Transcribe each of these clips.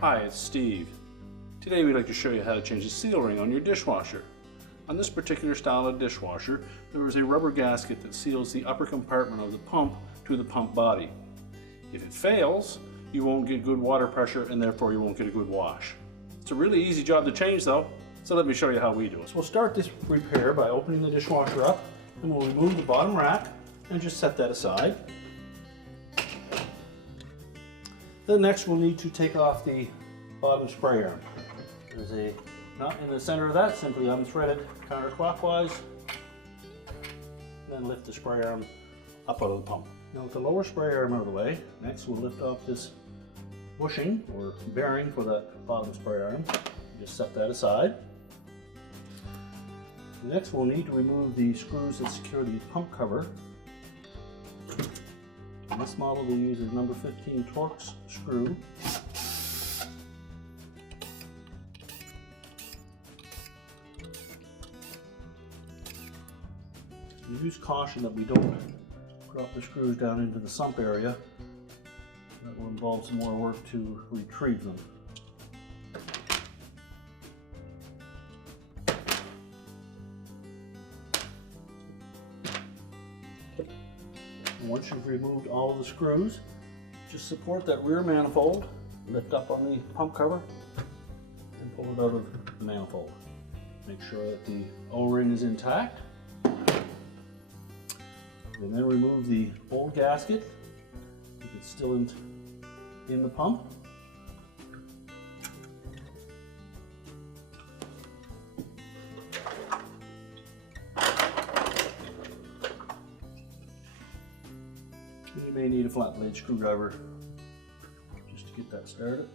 Hi, it's Steve. Today we'd like to show you how to change the seal ring on your dishwasher. On this particular style of dishwasher, there is a rubber gasket that seals the upper compartment of the pump to the pump body. If it fails, you won't get good water pressure and therefore you won't get a good wash. It's a really easy job to change though, so let me show you how we do it. So we'll start this repair by opening the dishwasher up, and we'll remove the bottom rack and just set that aside. Then next we'll need to take off the bottom spray arm. There's a nut in the center of that. Simply unthread it counterclockwise, then lift the spray arm up out of the pump. Now with the lower spray arm out of the way, next we'll lift off this bushing or bearing for that bottom spray arm. Just set that aside. Next we'll need to remove the screws that secure the pump cover. In this model we use a number 15 torx screw. Use caution that we don't drop the screws down into the sump area. That will involve some more work to retrieve them. Once you've removed all of the screws, just support that rear manifold, lift up on the pump cover, and pull it out of the manifold. Make sure that the O-ring is intact. And then remove the old gasket if it's still in the pump. You may need a flatblade screwdriver just to get that started.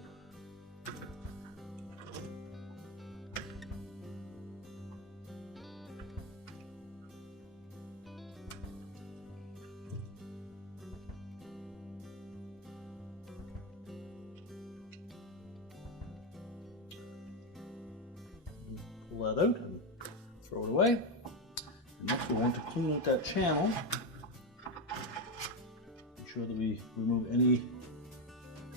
Pull that out and throw it away. And next we want to clean out that channel. Make sure that we remove any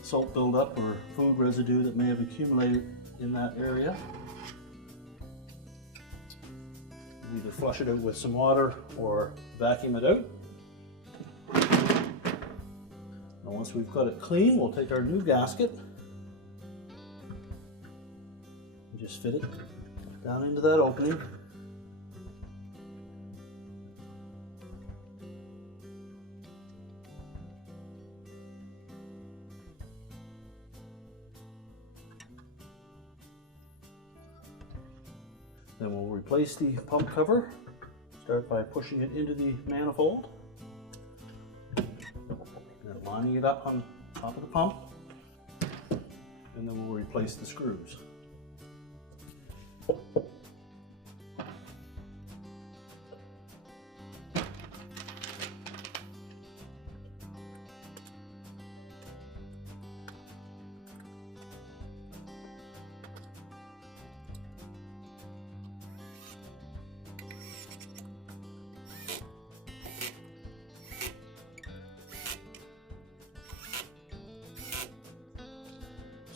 salt buildup or food residue that may have accumulated in that area. Either flush it out with some water or vacuum it out. Now once we've got it clean, we'll take our new gasket and just fit it down into that opening. Then we'll replace the pump cover. Start by pushing it into the manifold and lining it up on top of the pump, and then we'll replace the screws.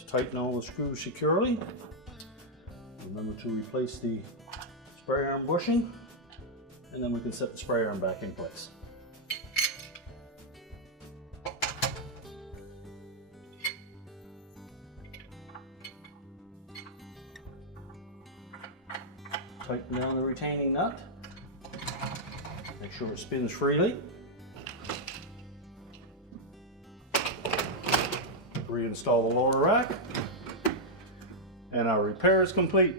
Tighten all the screws securely. Remember to replace the spray arm bushing, and then we can set the spray arm back in place. Tighten down the retaining nut. Make sure it spins freely. Reinstall the lower rack, and our repair is complete.